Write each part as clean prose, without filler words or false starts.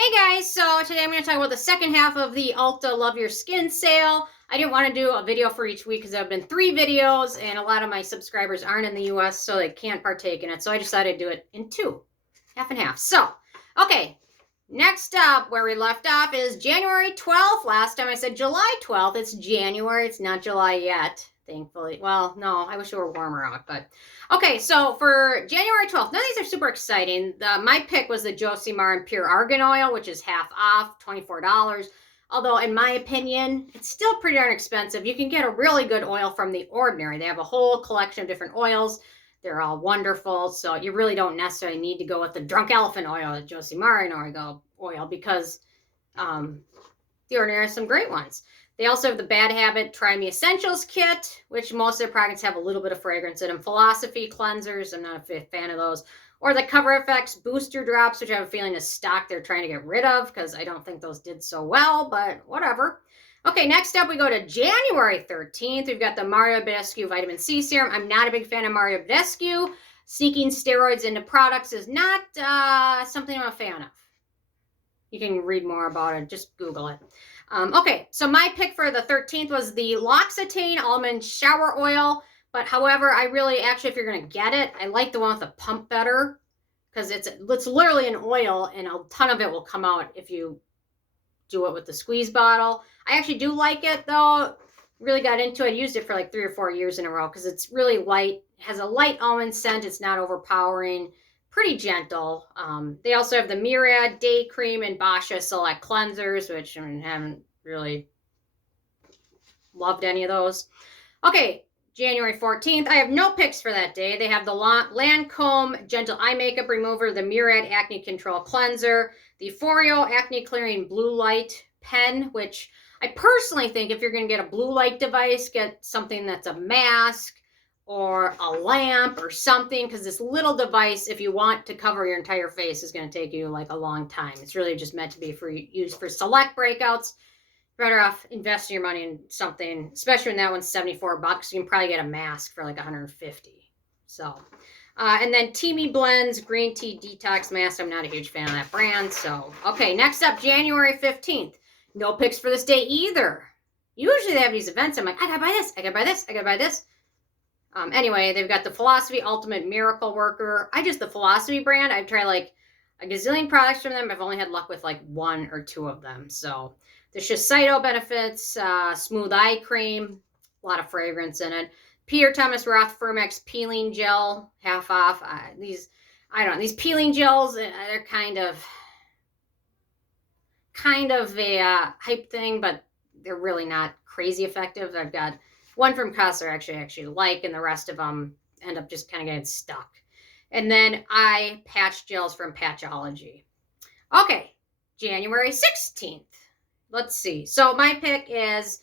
Hey guys, so today I'm going to talk about the second half of the Ulta Love Your Skin sale. I didn't want to do a video for each week because there have been 3 videos and a lot of my subscribers aren't in the US, so they can't partake in it. So I decided to do it in 2, half and half. So, okay, next up where we left off is January 12th. Last time I said July 12th. It's January. It's not July yet, thankfully. Well, no, I wish it were warmer out, but okay, so for January 12th, none of these are super exciting. My pick was the Josie Maran Pure Argan Oil, which is half off, $24. Although, in my opinion, it's still pretty darn expensive. You can get a really good oil from The Ordinary. They have a whole collection of different oils. They're all wonderful, so you really don't necessarily need to go with the Drunk Elephant Oil, the Josie Maran oil, because The Ordinary has some great ones. They also have the Bad Habit Try Me Essentials Kit, which most of their products have a little bit of fragrance in them. Philosophy Cleansers, I'm not a fan of those. Or the Cover FX Booster Drops, which I have a feeling is stock they're trying to get rid of because I don't think those did so well, but whatever. Okay, next up we go to January 13th. We've got the Badescu Vitamin C Serum. I'm not a big fan of Badescu. Sneaking steroids into products is not something I'm a fan of. You can read more about it. Just Google it. Okay, so my pick for the 13th was the L'Occitane Almond Shower Oil. But however, if you're going to get it, I like the one with the pump better. Because it's literally an oil, and a ton of it will come out if you do it with the squeeze bottle. I actually do like it, though. Really got into it. I used it for like 3 or 4 years in a row because it's really light. It has a light almond scent. It's not overpowering. Pretty gentle. They also have the Murad Day Cream and Boscia Select Cleansers, which I haven't really loved any of those. Okay, January 14th. I have no picks for that day. They have the Lancome Gentle Eye Makeup Remover, the Murad Acne Control Cleanser, the Foreo Acne Clearing Blue Light Pen, which I personally think if you're going to get a blue light device, get something that's a mask or a lamp or something, because this little device, if you want to cover your entire face, is going to take you like a long time. It's really just meant to be used for select breakouts. Better off investing your money in something, especially when that one's $74. You can probably get a mask for like $150. So, and then Teamy Blends Green Tea Detox Mask. I'm not a huge fan of that brand. So, okay, next up, January 15th. No picks for this day either. Usually they have these events. I'm like, I gotta buy this, I gotta buy this, I gotta buy this. Anyway, they've got the Philosophy Ultimate Miracle Worker. The Philosophy brand. I've tried like a gazillion products from them. I've only had luck with like 1 or 2 of them. So the Shiseido Benefits Smooth Eye Cream, a lot of fragrance in it. Peter Thomas Roth Firmex Peeling Gel, half off. These peeling gels, they're kind of a hype thing, but they're really not crazy effective. I've got one from Costco I actually like, and the rest of them end up just kind of getting stuck. And then eye patch gels from Patchology. Okay, January 16th. Let's see. So my pick is,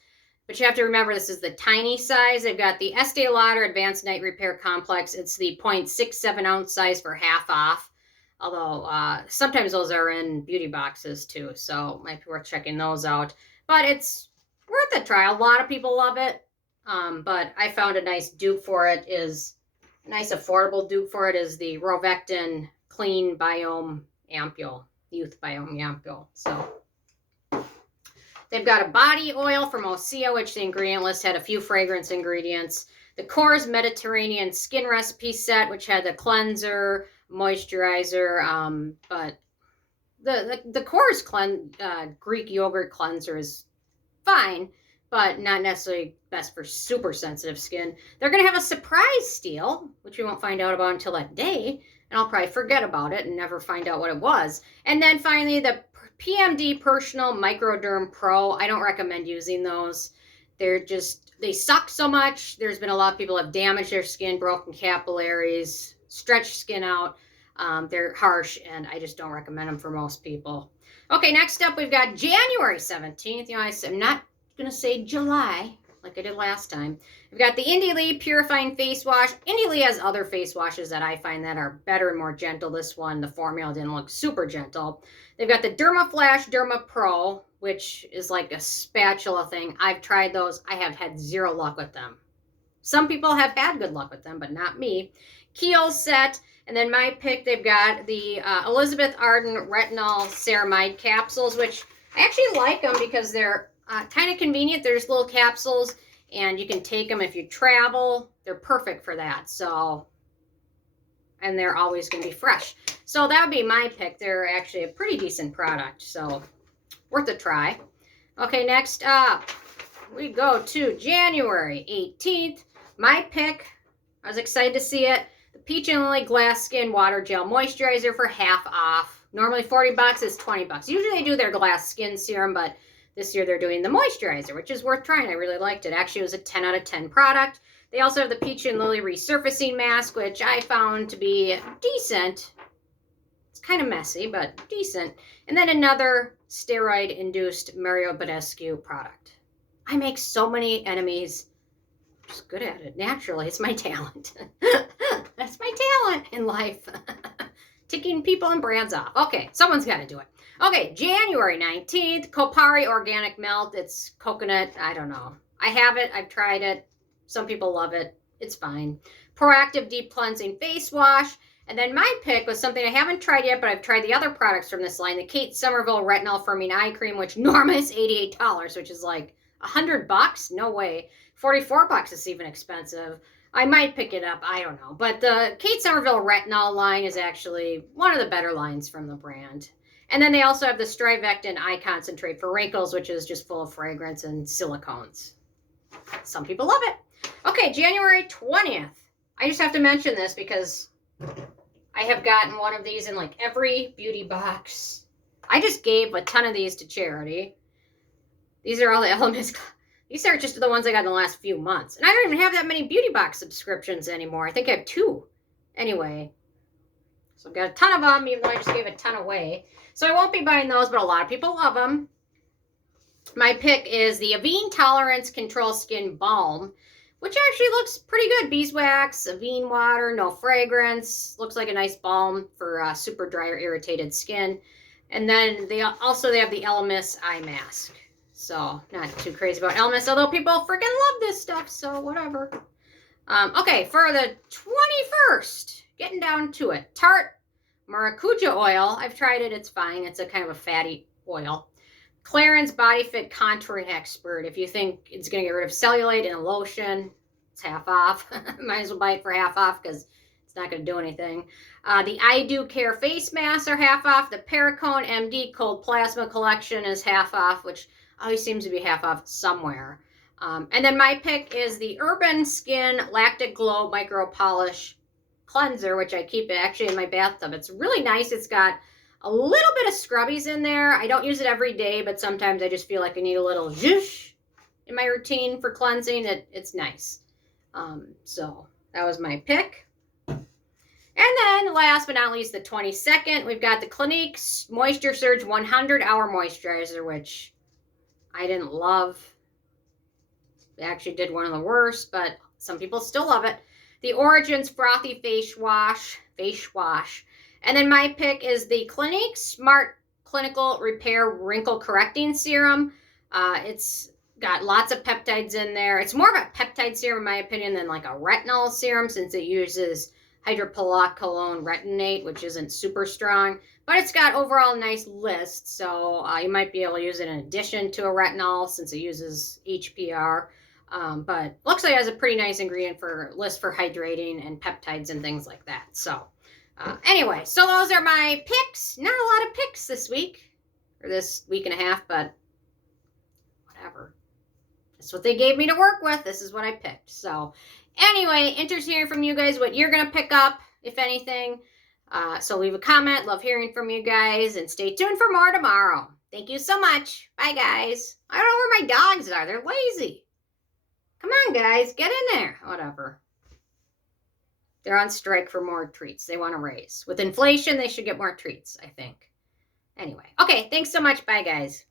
but you have to remember this is the tiny size. They've got the Estee Lauder Advanced Night Repair Complex. It's the 0.67 ounce size for half off. Although sometimes those are in beauty boxes too, so might be worth checking those out. But it's worth a try. A lot of people love it. But I found a nice dupe for it is, a nice affordable dupe for it is the Rovectin Clean Biome Ampule, Youth Biome Ampule. So they've got a body oil from Osea, which the ingredient list had a few fragrance ingredients. The Core's Mediterranean Skin Recipe Set, which had the cleanser, moisturizer, but the Core's Greek yogurt cleanser is fine, but not necessarily best for super sensitive skin. They're going to have a surprise steal, which we won't find out about until that day, and I'll probably forget about it and never find out what it was. And then finally, the PMD Personal Microderm Pro. I don't recommend using those. They suck so much. There's been a lot of people have damaged their skin, broken capillaries, stretched skin out. They're harsh, and I just don't recommend them for most people. Okay, next up, we've got January 17th. I'm not going to say July like I did last time. We've got the Indie Lee Purifying Face Wash. Indie Lee has other face washes that I find that are better and more gentle. This one, the formula didn't look super gentle. They've got the Derma Flash Derma Pro, which is like a spatula thing. I've tried those. I have had 0 luck with them. Some people have had good luck with them, but not me. Kiehl's Set And then my pick, they've got the Elizabeth Arden Retinol Ceramide capsules, which I actually like them because they're kind of convenient. They're just little capsules, and you can take them if you travel. They're perfect for that. So, and they're always going to be fresh. So that would be my pick. They're actually a pretty decent product, so worth a try. Okay, next up, we go to January 18th. My pick, I was excited to see it. The Peach and Lily Glass Skin Water Gel Moisturizer for half off. Normally $40, it's $20. Usually they do their glass skin serum, but this year they're doing the moisturizer, which is worth trying. I really liked it. Actually, it was a 10 out of 10 product. They also have the Peach and Lily Resurfacing Mask, which I found to be decent. It's kind of messy, but decent. And then another steroid-induced Mario Badescu product. I make so many enemies. I'm just good at it. Naturally, it's my talent. That's my talent in life. Ticking people and brands off. Okay, someone's got to do it. Okay, January 19th, Kopari Organic Melt. It's coconut. I don't know. I have it. I've tried it. Some people love it. It's fine. Proactive Deep Cleansing Face Wash. And then my pick was something I haven't tried yet, but I've tried the other products from this line. The Kate Somerville Retinol Firming Eye Cream, which normally is $88, which is like $100? No way. $44 is even expensive. I might pick it up. I don't know. But the Kate Somerville Retinol line is actually one of the better lines from the brand. And then they also have the Strivectin Eye Concentrate for wrinkles, which is just full of fragrance and silicones. Some people love it. Okay, January 20th. I just have to mention this because I have gotten one of these in like every beauty box. I just gave a ton of these to charity. These are all the Elements. These are just the ones I got in the last few months. And I don't even have that many beauty box subscriptions anymore. I think I have 2. Anyway. So I've got a ton of them, even though I just gave a ton away. So I won't be buying those, but a lot of people love them. My pick is the Avene Tolerance Control Skin Balm, which actually looks pretty good. Beeswax, Avene water, no fragrance. Looks like a nice balm for super dry or irritated skin. And then they have the Elemis Eye Mask. So not too crazy about Elemis, although people freaking love this stuff, so whatever. Okay, for the 21st, getting down to it. Tarte Maracuja Oil. I've tried it. It's fine. It's a kind of a fatty oil. Clarins Body Fit Contouring Expert. If you think it's going to get rid of cellulite in a lotion, it's half off. Might as well buy it for half off because it's not going to do anything. The I Do Care Face Masks are half off. The Perricone MD Cold Plasma Collection is half off, which always seems to be half off somewhere. And then my pick is the Urban Skin Lactic Glow Micro Polish Cleanser, which I keep actually in my bathtub. It's really nice. It's got a little bit of scrubbies in there. I don't use it every day, but sometimes I just feel like I need a little zhoosh in my routine for cleansing. It's nice. So that was my pick. And then last but not least, the 22nd, we've got the Clinique Moisture Surge 100 Hour Moisturizer, which I didn't love. They actually did one of the worst, but some people still love it. The Origins Frothy Face Wash. And then my pick is the Clinique Smart Clinical Repair Wrinkle Correcting Serum. It's got lots of peptides in there. It's more of a peptide serum, in my opinion, than like a retinol serum, since it uses hydrocolloidone retinate, which isn't super strong. But it's got overall a nice list, so you might be able to use it in addition to a retinol, since it uses HPR. But looks like it has a pretty nice ingredient list for hydrating and peptides and things like that. So anyway, so those are my picks. Not a lot of picks this week, or this week and a half, but whatever. That's what they gave me to work with. This is what I picked. So anyway, interested hearing from you guys what you're going to pick up, if anything. So leave a comment. Love hearing from you guys, and stay tuned for more tomorrow. Thank you so much. Bye, guys. I don't know where my dogs are. They're lazy. Come on, guys. Get in there. Whatever. They're on strike for more treats. They want to raise. With inflation, they should get more treats, I think. Anyway. Okay. Thanks so much. Bye, guys.